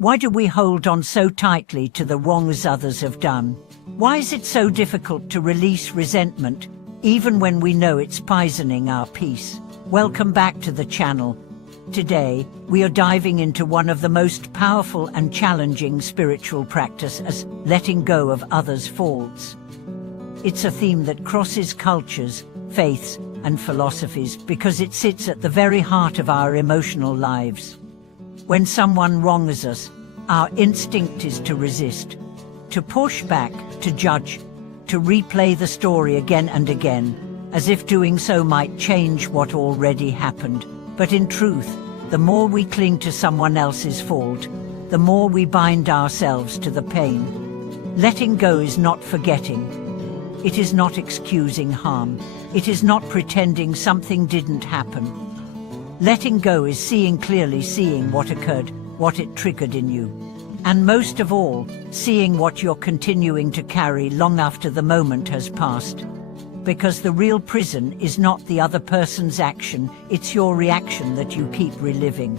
Why do we hold on so tightly to the wrongs others have done? Why is it so difficult to release resentment, even when we know it's poisoning our peace? Welcome back to the channel. Today, we are diving into one of the most powerful and challenging spiritual practices, letting go of others' faults. It's a theme that crosses cultures, faiths, and philosophies because it sits at the very heart of our emotional lives. When someone wrongs us, our instinct is to resist, to push back, to judge, to replay the story again and again, as if doing so might change what already happened. But in truth, the more we cling to someone else's fault, the more we bind ourselves to the pain. Letting go is not forgetting. It is not excusing harm. It is not pretending something didn't happen. Letting go is seeing clearly, seeing what occurred, what it triggered in you. And most of all, seeing what you're continuing to carry long after the moment has passed. Because the real prison is not the other person's action, it's your reaction that you keep reliving.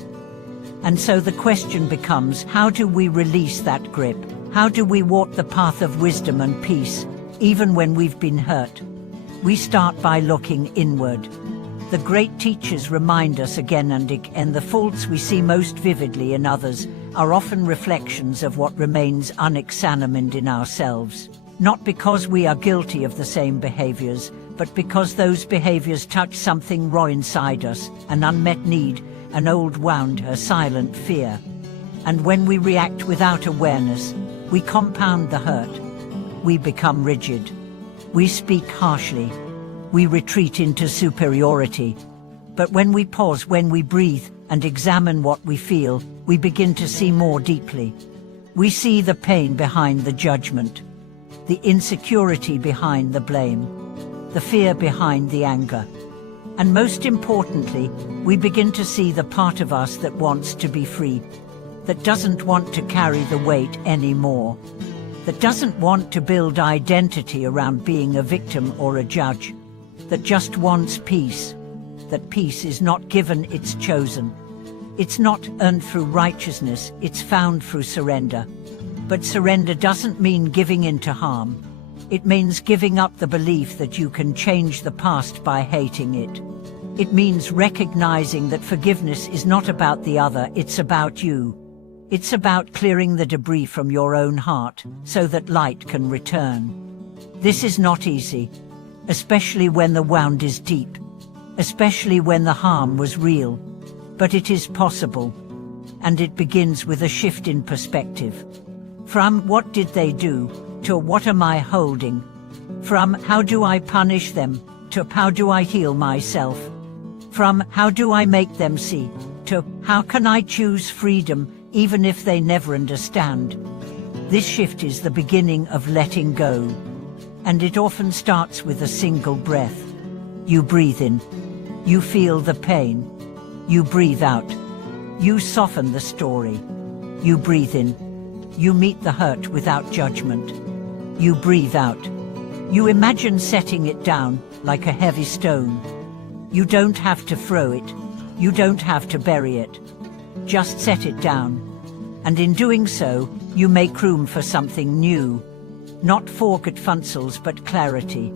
And so the question becomes, how do we release that grip? How do we walk the path of wisdom and peace, even when we've been hurt? We start by looking inward. The great teachers remind us again and again the faults we see most vividly in others are often reflections of what remains unexamined in ourselves. Not because we are guilty of the same behaviors, but because those behaviors touch something raw inside us, an unmet need, an old wound, a silent fear. And when we react without awareness, we compound the hurt. We become rigid. We speak harshly. We retreat into superiority. But when we pause, when we breathe and examine what we feel, we begin to see more deeply. We see the pain behind the judgment, the insecurity behind the blame, the fear behind the anger. And most importantly, we begin to see the part of us that wants to be free, that doesn't want to carry the weight anymore, that doesn't want to build identity around being a victim or a judge, that just wants peace, that peace is not given, it's chosen. It's not earned through righteousness, it's found through surrender. But surrender doesn't mean giving in to harm. It means giving up the belief that you can change the past by hating it. It means recognizing that forgiveness is not about the other, it's about you. It's about clearing the debris from your own heart so that light can return. This is not easy, especially when the wound is deep, especially when the harm was real. But it is possible, and it begins with a shift in perspective. From what did they do, to what am I holding? From how do I punish them, to how do I heal myself? From how do I make them see, to how can I choose freedom even if they never understand? This shift is the beginning of letting go. And it often starts with a single breath. You breathe in. You feel the pain. You breathe out. You soften the story. You breathe in. You meet the hurt without judgment. You breathe out. You imagine setting it down like a heavy stone. You don't have to throw it. You don't have to bury it. Just set it down. And in doing so, you make room for something new. Not forgetfulness but clarity.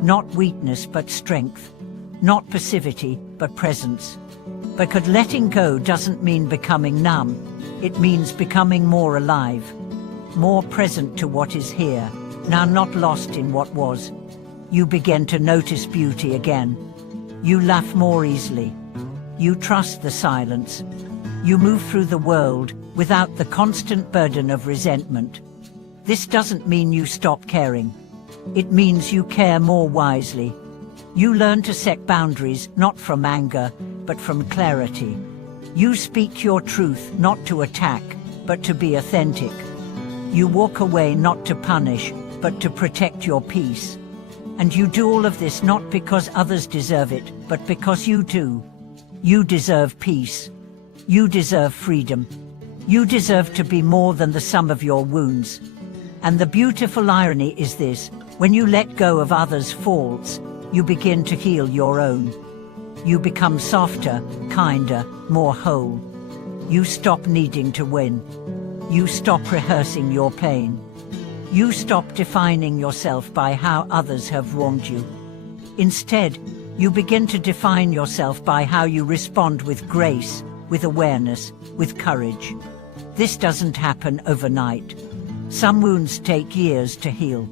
Not weakness but strength. Not passivity but presence. Because letting go doesn't mean becoming numb. It means becoming more alive. More present to what is here. Now not lost in what was. You begin to notice beauty again. You laugh more easily. You trust the silence. You move through the world without the constant burden of resentment. This doesn't mean you stop caring. It means you care more wisely. You learn to set boundaries, not from anger, but from clarity. You speak your truth, not to attack, but to be authentic. You walk away not to punish, but to protect your peace. And you do all of this not because others deserve it, but because you do. You deserve peace. You deserve freedom. You deserve to be more than the sum of your wounds. And the beautiful irony is this: when you let go of others' faults, you begin to heal your own. You become softer, kinder, more whole. You stop needing to win. You stop rehearsing your pain. You stop defining yourself by how others have wronged you. Instead, you begin to define yourself by how you respond with grace, with awareness, with courage. This doesn't happen overnight. Some wounds take years to heal.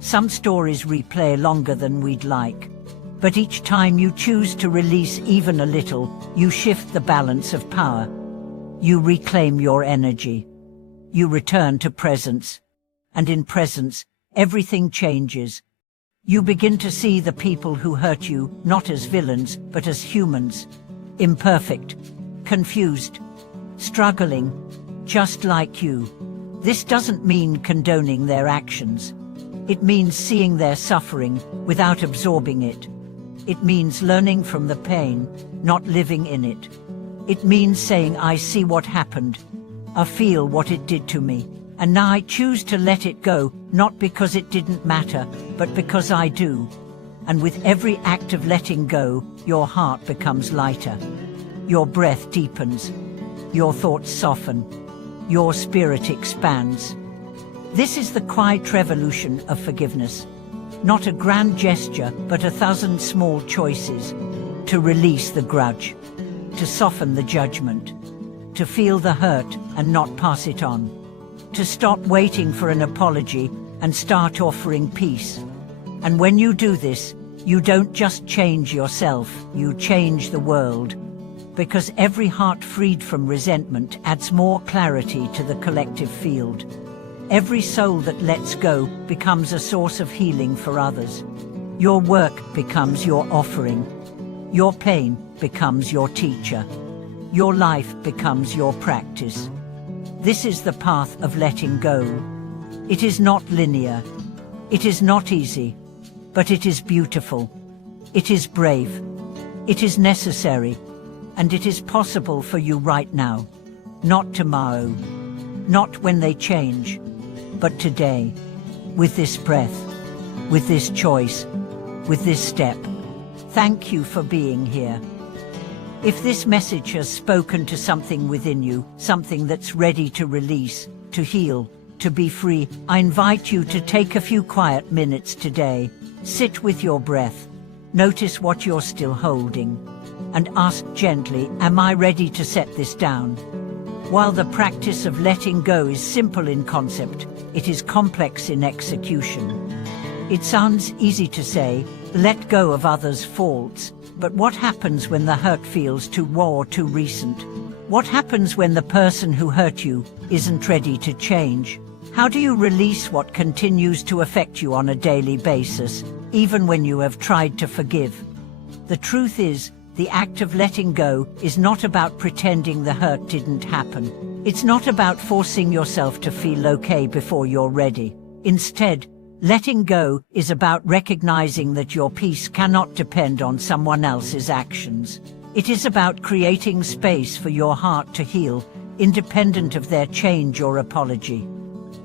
Some stories replay longer than we'd like. But each time you choose to release even a little, you shift the balance of power. You reclaim your energy. You return to presence. And in presence, everything changes. You begin to see the people who hurt you not as villains, but as humans. Imperfect, confused, struggling, just like you. This doesn't mean condoning their actions. It means seeing their suffering without absorbing it. It means learning from the pain, not living in it. It means saying, I see what happened. I feel what it did to me. And now I choose to let it go, not because it didn't matter, but because I do. And with every act of letting go, your heart becomes lighter. Your breath deepens. Your thoughts soften. Your spirit expands. This is the quiet revolution of forgiveness. Not a grand gesture, but 1,000 small choices. To release the grudge. To soften the judgment. To feel the hurt and not pass it on. To stop waiting for an apology and start offering peace. And when you do this, you don't just change yourself, you change the world. Because every heart freed from resentment adds more clarity to the collective field. Every soul that lets go becomes a source of healing for others. Your work becomes your offering. Your pain becomes your teacher. Your life becomes your practice. This is the path of letting go. It is not linear. It is not easy. But it is beautiful. It is brave. It is necessary. And it is possible for you right now. Not tomorrow. Not when they change. But today. With this breath. With this choice. With this step. Thank you for being here. If this message has spoken to something within you, something that's ready to release, to heal, to be free, I invite you to take a few quiet minutes today. Sit with your breath. Notice what you're still holding. And ask gently, am I ready to set this down? While the practice of letting go is simple in concept, it is complex in execution. It sounds easy to say, let go of others' faults. But what happens when the hurt feels too raw or too recent? What happens when the person who hurt you isn't ready to change? How do you release what continues to affect you on a daily basis, even when you have tried to forgive? The truth is, the act of letting go is not about pretending the hurt didn't happen. It's not about forcing yourself to feel okay before you're ready. Instead, letting go is about recognizing that your peace cannot depend on someone else's actions. It is about creating space for your heart to heal, independent of their change or apology.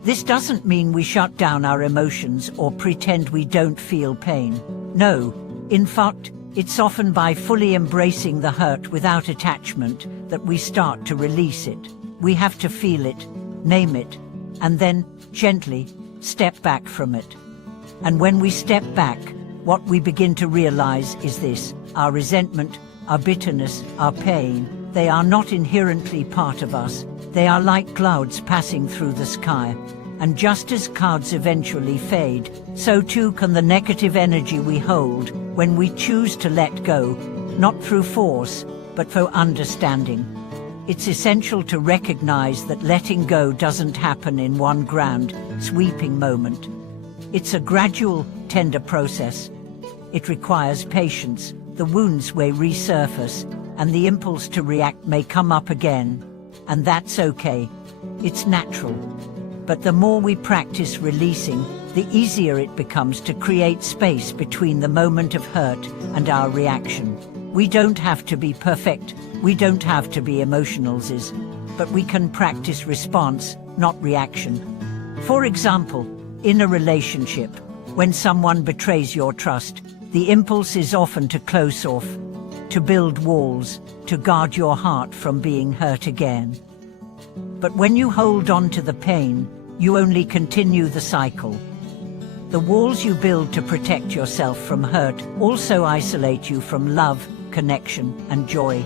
This doesn't mean we shut down our emotions or pretend we don't feel pain. No, in fact, it's often by fully embracing the hurt without attachment that we start to release it. We have to feel it, name it, and then, gently, step back from it. And when we step back, what we begin to realize is this: our resentment, our bitterness, our pain, they are not inherently part of us. They are like clouds passing through the sky. And just as clouds eventually fade, so too can the negative energy we hold when we choose to let go, not through force, but through understanding. It's essential to recognize that letting go doesn't happen in one grand, sweeping moment. It's a gradual, tender process. It requires patience. The wounds may resurface, and the impulse to react may come up again. And that's okay. It's natural. But the more we practice releasing, the easier it becomes to create space between the moment of hurt and our reaction. We don't have to be perfect. We don't have to be emotionals, but we can practice response, not reaction. For example, in a relationship, when someone betrays your trust, the impulse is often to close off, to build walls, to guard your heart from being hurt again. But when you hold on to the pain, you only continue the cycle. The walls you build to protect yourself from hurt also isolate you from love, connection, and joy.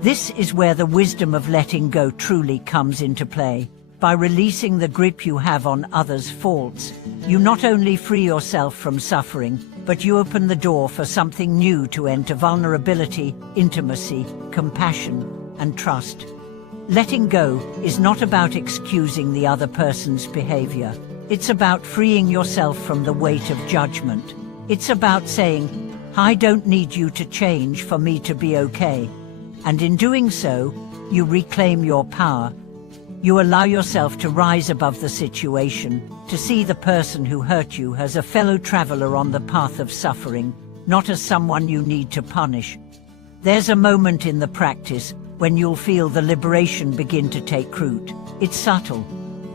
This is where the wisdom of letting go truly comes into play. By releasing the grip you have on others' faults, you not only free yourself from suffering, but you open the door for something new to enter: vulnerability, intimacy, compassion, and trust. Letting go is not about excusing the other person's behavior. It's about freeing yourself from the weight of judgment. It's about saying, "I don't need you to change for me to be okay." And in doing so, you reclaim your power. You allow yourself to rise above the situation, to see the person who hurt you as a fellow traveler on the path of suffering, not as someone you need to punish. There's a moment in the practice when you'll feel the liberation begin to take root. It's subtle.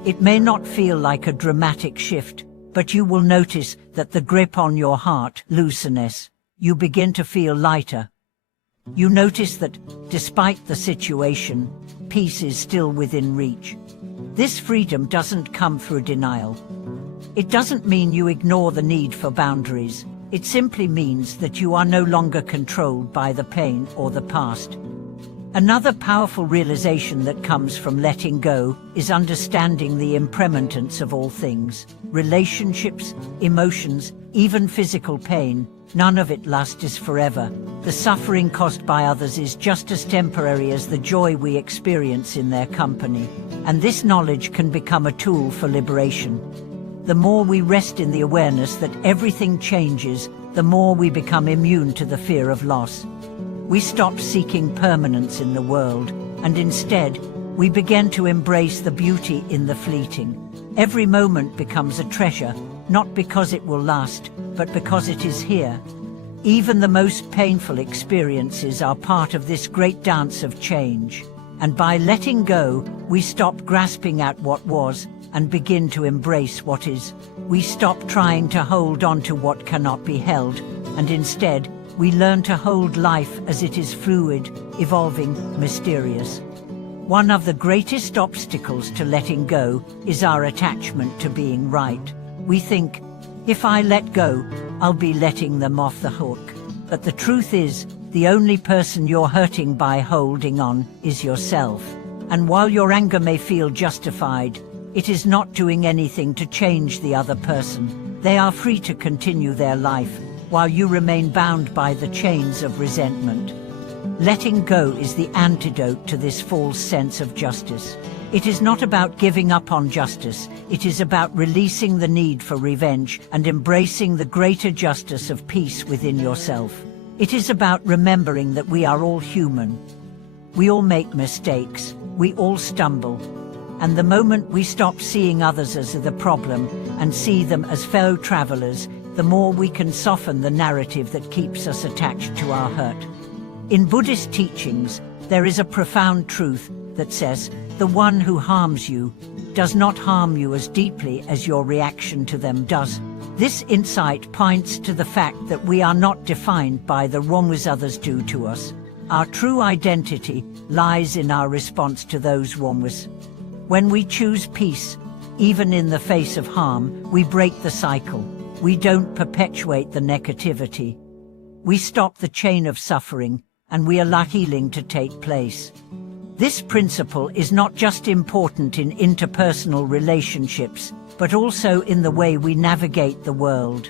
It may not feel like a dramatic shift, but you will notice that the grip on your heart loosens. You begin to feel lighter. You notice that, despite the situation, peace is still within reach. This freedom doesn't come through denial. It doesn't mean you ignore the need for boundaries. It simply means that you are no longer controlled by the pain or the past. Another powerful realization that comes from letting go is understanding the impermanence of all things. Relationships, emotions, even physical pain, none of it lasts forever. The suffering caused by others is just as temporary as the joy we experience in their company. And this knowledge can become a tool for liberation. The more we rest in the awareness that everything changes, the more we become immune to the fear of loss. We stop seeking permanence in the world, and instead, we begin to embrace the beauty in the fleeting. Every moment becomes a treasure, not because it will last, but because it is here. Even the most painful experiences are part of this great dance of change. And by letting go, we stop grasping at what was and begin to embrace what is. We stop trying to hold on to what cannot be held, and instead, we learn to hold life as it is: fluid, evolving, mysterious. One of the greatest obstacles to letting go is our attachment to being right. We think, if I let go, I'll be letting them off the hook. But the truth is, the only person you're hurting by holding on is yourself. And while your anger may feel justified, it is not doing anything to change the other person. They are free to continue their life, while you remain bound by the chains of resentment. Letting go is the antidote to this false sense of justice. It is not about giving up on justice, it is about releasing the need for revenge and embracing the greater justice of peace within yourself. It is about remembering that we are all human. We all make mistakes, we all stumble. And the moment we stop seeing others as the problem and see them as fellow travelers, the more we can soften the narrative that keeps us attached to our hurt. In Buddhist teachings, there is a profound truth that says, the one who harms you does not harm you as deeply as your reaction to them does. This insight points to the fact that we are not defined by the wrongs others do to us. Our true identity lies in our response to those wrongs. When we choose peace, even in the face of harm, we break the cycle. We don't perpetuate the negativity. We stop the chain of suffering, and we allow healing to take place. This principle is not just important in interpersonal relationships, but also in the way we navigate the world.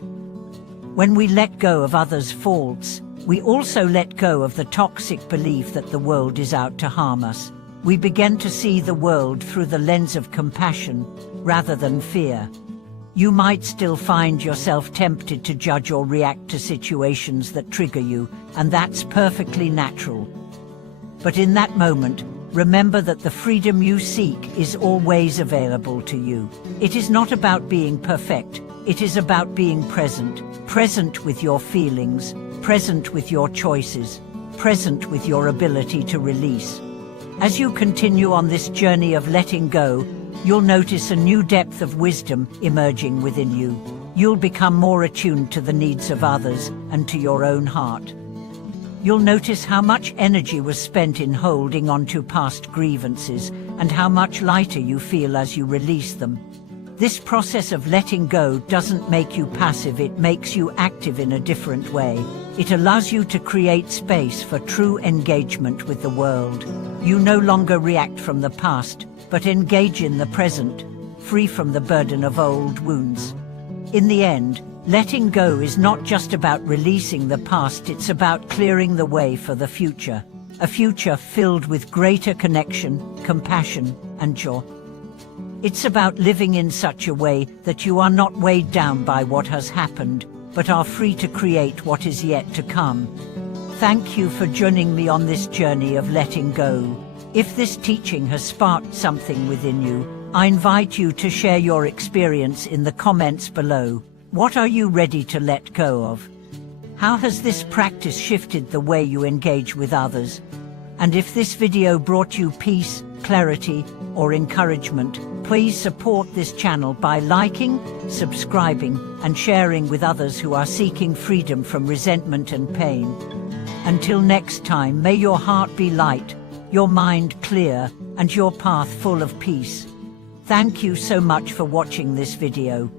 When we let go of others' faults, we also let go of the toxic belief that the world is out to harm us. We begin to see the world through the lens of compassion, rather than fear. You might still find yourself tempted to judge or react to situations that trigger you, and that's perfectly natural. But in that moment, remember that the freedom you seek is always available to you. It is not about being perfect, it is about being present. Present with your feelings, present with your choices, present with your ability to release. As you continue on this journey of letting go, you'll notice a new depth of wisdom emerging within you. You'll become more attuned to the needs of others and to your own heart. You'll notice how much energy was spent in holding on to past grievances and how much lighter you feel as you release them. This process of letting go doesn't make you passive, it makes you active in a different way. It allows you to create space for true engagement with the world. You no longer react from the past, but engage in the present, free from the burden of old wounds. In the end, letting go is not just about releasing the past, it's about clearing the way for the future. A future filled with greater connection, compassion, and joy. It's about living in such a way that you are not weighed down by what has happened, but are free to create what is yet to come. Thank you for joining me on this journey of letting go. If this teaching has sparked something within you, I invite you to share your experience in the comments below. What are you ready to let go of? How has this practice shifted the way you engage with others? And if this video brought you peace, clarity, or encouragement, please support this channel by liking, subscribing, and sharing with others who are seeking freedom from resentment and pain. Until next time, may your heart be light, your mind clear, and your path full of peace. Thank you so much for watching this video.